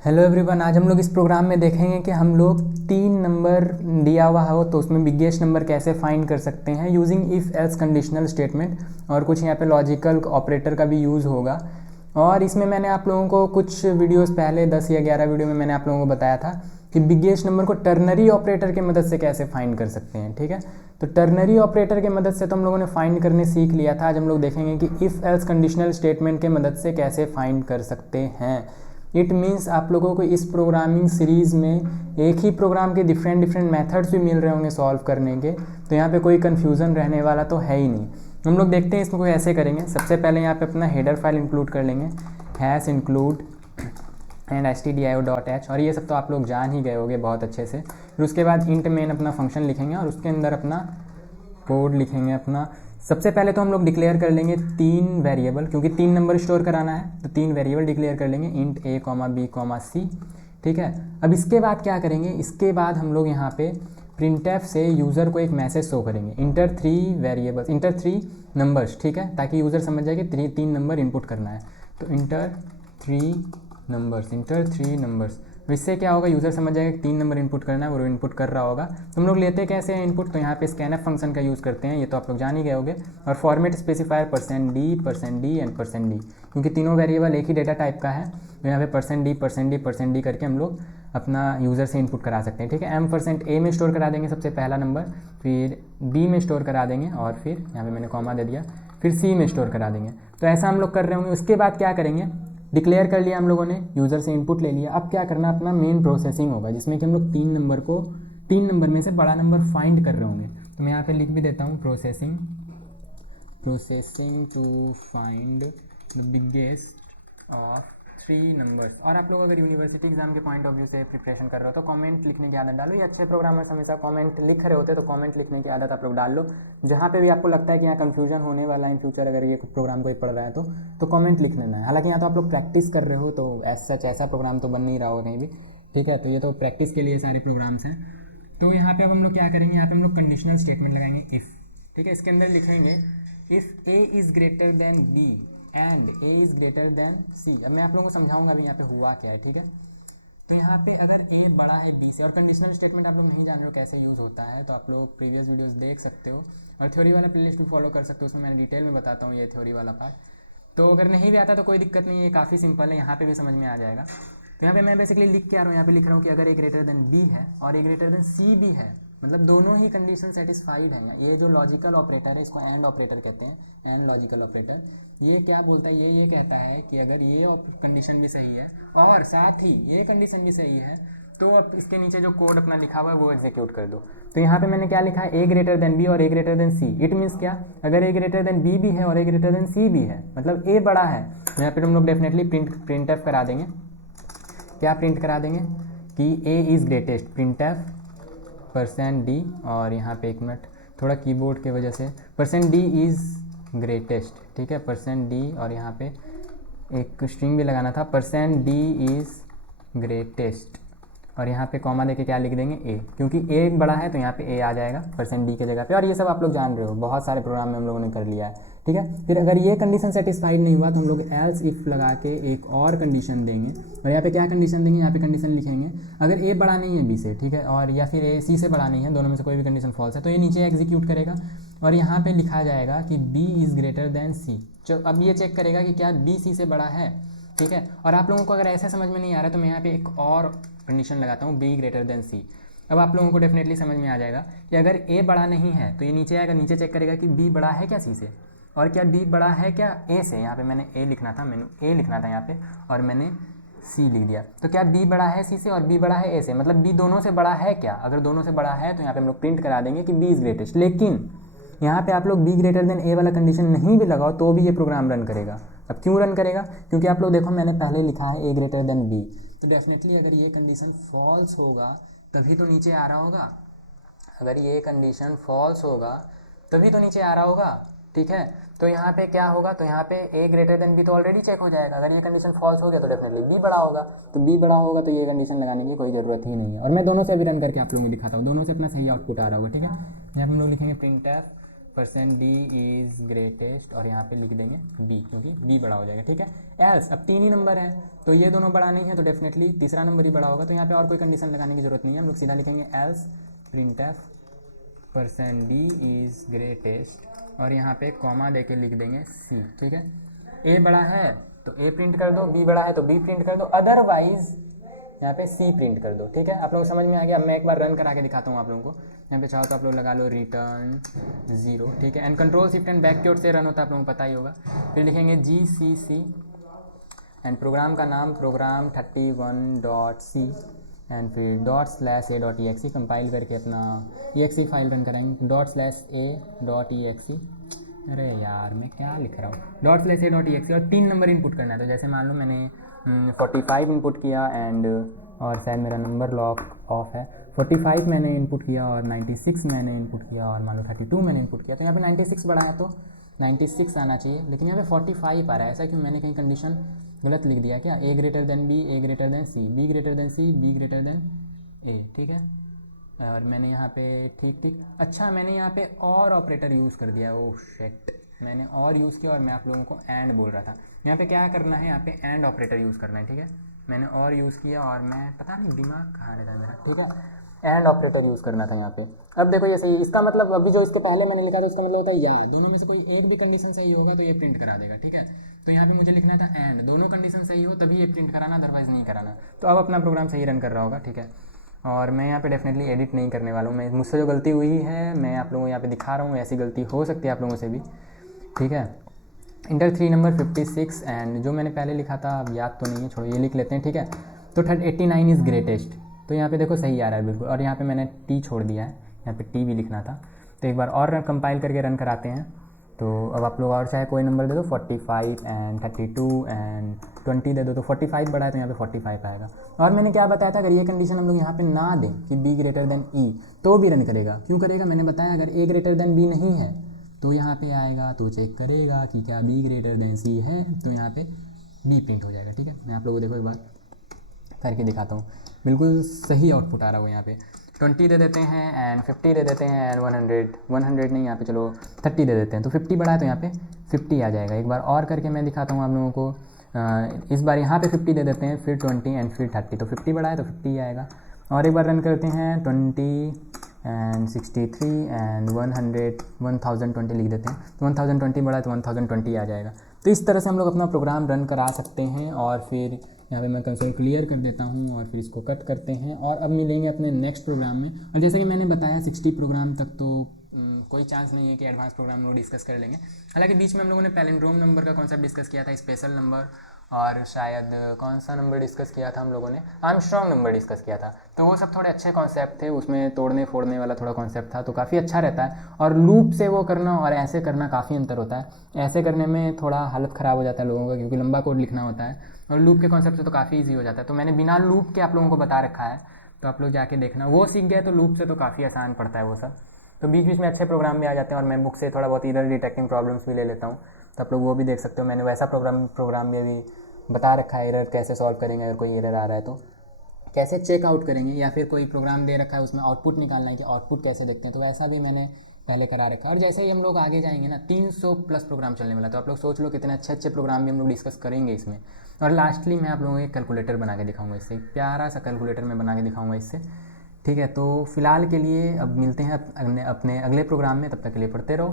Hello everyone, आज हम लोग इस प्रोग्राम में देखेंगे कि हम लोग 3 नंबर दिया हुआ हो तो उसमें बिगेस्ट नंबर कैसे फाइंड कर सकते हैं using if else conditional statement. और कुछ यहाँ पे लॉजिकल ऑपरेटर का भी यूज़ होगा। और इसमें मैंने आप लोगों को कुछ वीडियोस पहले 10 या 11 वीडियो में मैंने आप लोगों को बताया था कि बिगेस्ट नंबर को टर्नरी ऑपरेटर की मदद से कैसे फाइंड कर सकते हैं। ठीक है, तो टर्नरी ऑपरेटर की मदद से तो हम लोगों ने फाइंड करने सीख लिया था। आज हम लोग देखेंगे कि इफ़ एल्स कंडीशनल स्टेटमेंट के मदद से कैसे फाइंड कर सकते हैं। इट मीन्स आप लोगों को इस प्रोग्रामिंग सीरीज़ में एक ही प्रोग्राम के डिफरेंट डिफरेंट मेथड्स भी मिल रहे होंगे सॉल्व करने के, तो यहाँ पे कोई कन्फ्यूज़न रहने वाला तो है ही नहीं। हम लोग देखते हैं इसको ऐसे करेंगे। सबसे पहले यहाँ पे अपना हेडर फाइल इंक्लूड कर लेंगे, हैश इंक्लूड एंड stdio.h, और ये सब तो आप लोग जान ही गए होंगे बहुत अच्छे से। फिर उसके बाद इंट मेन अपना फंक्शन लिखेंगे और उसके अंदर अपना कोड लिखेंगे अपना। सबसे पहले तो हम लोग डिक्लेयर कर लेंगे 3 वेरिएबल, क्योंकि 3 नंबर स्टोर कराना है तो 3 वेरिएबल डिक्लेयर कर लेंगे, इंट a, b, c। ठीक है, अब इसके बाद क्या करेंगे, इसके बाद हम लोग यहाँ पे printf से यूज़र को एक मैसेज शो करेंगे, इंटर 3 वेरिएबल्स, इंटर 3 नंबर्स। ठीक है, ताकि यूज़र समझ जाए कि 3 नंबर इनपुट करना है। तो इंटर 3 नंबर्स, इंटर 3 नंबर्स, इससे क्या होगा, यूज़र समझ जाएगा कि 3 नंबर इनपुट करना है, वो इनपुट कर रहा होगा। तो हम लोग लेते कैसे हैं इनपुट, तो यहाँ पे स्कैनफ फंक्शन का यूज़ करते हैं, ये तो आप लोग जान ही गए होंगे। और format specifier %d and %d, क्योंकि तीनों वेरिएबल एक ही डेटा टाइप का है, तो यहाँ पे %d करके हम लोग अपना यूज़र से इनपुट करा सकते हैं। ठीक है, m%a में स्टोर करा देंगे सबसे पहला नंबर, फिर b में स्टोर करा देंगे, और फिर यहाँ पे मैंने कॉमा दे दिया, फिर c में स्टोर करा देंगे। तो ऐसा हम लोग कर रहे होंगे। उसके बाद क्या करेंगे, डिक्लेयर कर लिया हम लोगों ने, यूज़र से इनपुट ले लिया। अब क्या करना, अपना मेन प्रोसेसिंग होगा जिसमें कि हम लोग 3 नंबर में से बड़ा नंबर फाइंड कर रहे होंगे। तो मैं यहाँ पे लिख भी देता हूँ, processing to find the biggest of 3 numbers. और आप लोग अगर यूनिवर्सिटी एग्जाम के पॉइंट ऑफ व्यू से प्रिपरेशन कर रहे हो तो कमेंट लिखने की आदत डालो। ये अच्छे प्रोग्रामर्स हमेशा कमेंट लिख रहे होते हैं, तो कमेंट लिखने की आदत आप लोग डाल लो। जहाँ पे भी आपको लगता है कि यहाँ कन्फ्यूजन होने वाला है इन फ्यूचर, अगर ये प्रोग्राम कोई पढ़ रहा है तो कमेंट लिख लेना है। हालांकि यहाँ तो आप लोग प्रैक्टिस कर रहे हो, तो ऐसा प्रोग्राम तो बन नहीं रहा होगा कहीं भी। ठीक है, तो ये तो प्रैक्टिस के लिए सारे प्रोग्राम्स हैं। तो यहाँ पे अब हम लोग क्या करेंगे, यहाँ पे हम लोग कंडीशनल स्टेटमेंट लगाएंगे इफ़। ठीक है, इसके अंदर लिखेंगे if a is greater than b and a is greater than c। अब मैं आप लोगों को समझाऊंगा अभी यहाँ पे हुआ क्या है। ठीक है, तो यहाँ पे अगर a बड़ा है b से, और कंडीशनल स्टेटमेंट आप लोग नहीं जान रहे हो कैसे यूज़ होता है, तो आप लोग प्रीवियस वीडियोस देख सकते हो और थ्योरी वाला प्लेलिस्ट भी फॉलो कर सकते हो, उसमें मैंने डिटेल में बताता हूँ ये थ्योरी वाला पार्ट। तो अगर नहीं भी आता तो कोई दिक्कत नहीं है, काफ़ी सिंपल है, यहाँ पे भी समझ में आ जाएगा। तो यहाँ पे मैं बेसिकली लिख के आ रहा हूँ, यहाँ पे लिख रहा हूँ कि अगर a ग्रेटर देन b है और a ग्रेटर देन c भी है, मतलब दोनों ही कंडीशन सेटिस्फाइड हैं। ये जो लॉजिकल ऑपरेटर है, इसको एंड ऑपरेटर कहते हैं, एंड लॉजिकल ऑपरेटर। ये क्या बोलता है, ये कहता है कि अगर ये कंडीशन भी सही है और साथ ही ये कंडीशन भी सही है, तो अब इसके नीचे जो कोड अपना लिखा हुआ है वो एग्जीक्यूट कर दो। तो यहाँ पे मैंने क्या लिखा है, a ग्रेटर देन b और a greater than c। It means क्या, अगर a ग्रेटर देन b भी है और a ग्रेटर देन c भी है, मतलब a बड़ा है, यहाँ पे हम लोग डेफिनेटली प्रिंटफ करा देंगे। क्या प्रिंट करा देंगे कि a is greatest, printf %d, और यहाँ पे एक मिनट, थोड़ा कीबोर्ड की वजह से %d इज़ ग्रेटेस्ट। ठीक है, %d, और यहाँ पे एक स्ट्रिंग भी लगाना था, %d इज़ ग्रेटेस्ट, और यहाँ पे कॉमा देके क्या लिख देंगे, a, क्योंकि a बड़ा है तो यहाँ पे a आ जाएगा %d के जगह पे। और ये सब आप लोग जान रहे हो, बहुत सारे प्रोग्राम में हम लोगों ने कर लिया है। ठीक है, फिर अगर ये कंडीशन सेटिस्फाइड नहीं हुआ तो हम लोग एल्स इफ़ लगा के एक और कंडीशन देंगे, और यहाँ पे क्या कंडीशन देंगे, यहाँ पे कंडीशन लिखेंगे अगर a बड़ा नहीं है b से, ठीक है, और या फिर a c से बड़ा नहीं है, दोनों में से कोई भी कंडीशन फॉल्स है, तो ये नीचे एग्जीक्यूट करेगा और यहाँ पे लिखा जाएगा कि b is greater than c। अब ये चेक करेगा कि क्या b c से बड़ा है। ठीक है, और आप लोगों को अगर ऐसे समझ में नहीं आ रहा तो मैं यहाँ पे एक और कंडीशन लगाता हूँ, b ग्रेटर देन c। अब आप लोगों को डेफिनेटली समझ में आ जाएगा कि अगर a बड़ा नहीं है तो ये नीचे आएगा, नीचे चेक करेगा कि b बड़ा है क्या c से, और क्या b बड़ा है क्या a से। यहाँ पे मैंने a लिखना था, यहाँ पे, और मैंने c लिख दिया। तो क्या b बड़ा है c से और b बड़ा है a से, मतलब b दोनों से बड़ा है क्या। अगर दोनों से बड़ा है तो यहाँ पे हम लोग प्रिंट करा देंगे कि b इज़ ग्रेटेस्ट। लेकिन यहाँ पे आप लोग b ग्रेटर देन a वाला कंडीशन नहीं भी लगाओ तो भी ये प्रोग्राम रन करेगा। अब क्यों रन करेगा, क्योंकि आप लोग देखो मैंने पहले लिखा है a ग्रेटर देन b, तो डेफिनेटली अगर ये कंडीशन फॉल्स होगा तभी तो नीचे आ रहा होगा। अगर ये कंडीशन फॉल्स होगा तभी तो नीचे आ रहा होगा। ठीक है, तो यहाँ पे क्या होगा, तो यहाँ पे a ग्रेटर देन b तो ऑलरेडी चेक हो जाएगा। अगर ये कंडीशन फॉल्स हो गया तो डेफिनेटली b बड़ा होगा, तो b बड़ा होगा तो ये कंडीशन लगाने की कोई ज़रूरत ही नहीं है। और मैं दोनों से अभी रन करके आप लोगों को दिखाता हूँ, दोनों से अपना सही आउटपुट आ रहा होगा। ठीक है, यहाँ पे हम लोग लिखेंगे प्रिंटफ % डी इज़ ग्रेटेस्ट, और यहाँ पे लिख देंगे बी, क्योंकि बी बड़ा हो जाएगा, ठीक है। एल्स, अब 3 ही नंबर है तो ये दोनों बड़ा नहीं है, तो डेफिनेटली तीसरा नंबर ही बड़ा होगा, तो यहाँ पे और कोई कंडीशन लगाने की जरूरत नहीं है, हम लोग सीधा लिखेंगे else printf % D is greatest, और यहाँ पे कॉमा दे के लिख देंगे सी, ठीक है। ए बड़ा है तो ए प्रिंट कर दो, बी बड़ा है तो बी प्रिंट कर दो, अदरवाइज यहाँ पे सी प्रिंट कर दो, ठीक है। आप लोगों को समझ में आ गया। अब मैं एक बार रन करा के दिखाता हूँ आप लोगों को। यहाँ पे चाहो तो आप लोग लगा लो रिटर्न 0, ठीक है। And control shift and back की ओर से रन होता है, आप लोगों को पता ही होगा। फिर लिखेंगे GCC एंड प्रोग्राम का नाम program 31.c एंड फिर ./a.exe, कंपाइल करके अपना exe फाइल रन कराएंगे। ./a.exe, अरे यार मैं क्या लिख रहा हूँ, ./a.exe, और 3 नंबर इनपुट करना है। तो जैसे मान लो मैंने 45 इनपुट किया एंड, और शायद मेरा नंबर लॉक ऑफ है, 45 मैंने इनपुट किया और 96 मैंने इनपुट किया, और मान लो 32 मैंने इनपुट किया, तो यहाँ पे 96 बड़ा है तो 96 आना चाहिए, लेकिन यहाँ पे 45 आ रहा है। ऐसा क्यों? मैंने कहीं कंडीशन गलत लिख दिया क्या? A greater than B, A greater than C, B greater than C, B greater than A, ठीक है। और मैंने यहाँ पे ठीक, अच्छा मैंने यहाँ पे और ऑपरेटर यूज़ कर दिया। ओह शिट, मैंने और यूज़ किया और मैं आप लोगों को एंड बोल रहा था। यहाँ पे क्या करना है, यहाँ पे एंड ऑपरेटर यूज़ करना है, ठीक है। मैंने और यूज़ किया और मैं पता नहीं दिमाग कहाँ रहता है मेरा, ठीक है। एंड ऑपरेटर यूज़ करना था यहाँ पे। अब देखो ये सही है, इसका मतलब अभी जो इसके पहले मैंने लिखा था उसका मतलब होता है या, दोनों में से कोई एक भी कंडीशन सही होगा तो ये प्रिंट करा देगा, ठीक है। तो यहाँ पे मुझे लिखना था एंड, दोनों कंडीशन सही हो तभी ये प्रिंट कराना, अदरवाइज़ नहीं कराना। तो अब अपना प्रोग्राम सही रन कर रहा होगा, ठीक है। और मैं यहाँ पे डेफिनेटली एडिट नहीं करने वाला हूँ। मैं मुझसे जो गलती हुई है मैं आप लोगों को यहाँ पे दिखा रहा हूँ, ऐसी गलती हो सकती है आप लोगों से भी, ठीक है। इंटर 3 नंबर 56 एंड जो मैंने पहले लिखा था अब याद तो नहीं है, छोड़ो ये लिख लेते हैं, ठीक है। तो 89 इज़ ग्रेटेस्ट, तो यहाँ पे देखो सही आ रहा है बिल्कुल, और यहाँ पे मैंने टी छोड़ दिया है, यहाँ पे टी भी लिखना था। तो एक बार और कंपाइल करके रन कराते हैं। तो अब आप लोग और चाहे कोई नंबर दे दो, 45 एंड 32 एंड 20 दे दो, तो 45 बड़ा है तो यहाँ पे 45 आएगा। और मैंने क्या बताया था, अगर ये कंडीशन हम लोग यहाँ पे ना दें कि B ग्रेटर देन E तो भी रन करेगा। क्यों करेगा? मैंने बताया अगर A ग्रेटर देन B नहीं है तो यहाँ पे आएगा तो चेक करेगा कि क्या B ग्रेटर देन C है, तो यहाँ पे B प्रिंट हो जाएगा, ठीक है। मैं आप लोगों को देखो एक बार करके दिखाता हूँ, बिल्कुल सही आउटपुट आ रहा हो। यहाँ पे 20 दे देते हैं एंड 50 दे देते हैं एंड 100 नहीं, यहाँ पे चलो 30 दे देते हैं, तो 50 बड़ा है तो यहाँ पे 50 आ जाएगा। एक बार और करके मैं दिखाता हूँ आप लोगों को। इस बार यहाँ पे 50 दे देते हैं, फिर 20 एंड फिर 30, तो 50 बड़ा है तो 50 ही आएगा। और एक बार रन करते हैं 20 एंड 63 एंड 1020 लिख देते हैं, तो 1020 बड़ा है तो 1020 आ जाएगा। तो इस तरह से हम लोग अपना प्रोग्राम रन करा सकते हैं। और फिर यहाँ पे मैं कंसोल क्लियर कर देता हूँ और फिर इसको कट करते हैं, और अब मिलेंगे अपने नेक्स्ट प्रोग्राम में। और जैसा कि मैंने बताया 60 प्रोग्राम तक तो कोई चांस नहीं है कि एडवांस प्रोग्राम लोग डिस्कस कर लेंगे। हालांकि बीच में हम लोगों ने पैलिंड्रोम नंबर का कॉन्सेप्ट डिस्कस किया था, स्पेशल नंबर, और शायद कौन सा नंबर डिस्कस किया था हम लोगों ने, आर्मस्ट्रॉन्ग नंबर डिस्कस किया था। तो वो सब थोड़े अच्छे कॉन्सेप्ट थे, उसमें तोड़ने फोड़ने वाला थोड़ा कॉन्सेप्ट था, तो काफ़ी अच्छा रहता है। और लूप से वो करना और ऐसे करना काफ़ी अंतर होता है। ऐसे करने में थोड़ा हालत ख़राब हो जाता है लोगों का, क्योंकि लंबा कोड लिखना होता है, और लूप के कॉन्सेप्ट से तो काफ़ी ईजी हो जाता है। तो मैंने बिना लूप के आप लोगों को बता रखा है, तो आप लोग जाके देखना, वो सीख गए तो लूप से तो काफ़ी आसान पड़ता है वो सब। तो बीच बीच में अच्छे प्रोग्राम भी आ जाते हैं, और मैं बुक से थोड़ा बहुत एरर डिटेक्टिंग प्रॉब्लम्स भी ले लेता हूँ, तो आप लोग वो भी देख सकते हो। मैंने वैसा प्रोग्राम भी अभी बता रखा है, एरर कैसे सॉल्व करेंगे, अगर कोई एरर आ रहा है तो कैसे चेक आउट करेंगे, या फिर कोई प्रोग्राम दे रखा है उसमें आउटपुट निकालना है कि आउटपुट कैसे देखते हैं, तो वैसा भी मैंने पहले करा रखा है। और जैसे ही हम लोग आगे जाएंगे ना, 300+ प्रोग्राम चलने वाला, तो आप लोग सोच लो कितने अच्छे अच्छे प्रोग्राम भी हम लोग डिस्कस करेंगे इसमें। और लास्टली मैं आप लोगों को एक कैलकुलेटर बना के दिखाऊंगा, इससे प्यारा सा कैलकुलेटर मैं बना के दिखाऊंगा इससे, ठीक है। तो फिलहाल के लिए अब मिलते हैं अपने अगले प्रोग्राम में, तब तक के लिए पढ़ते रहो।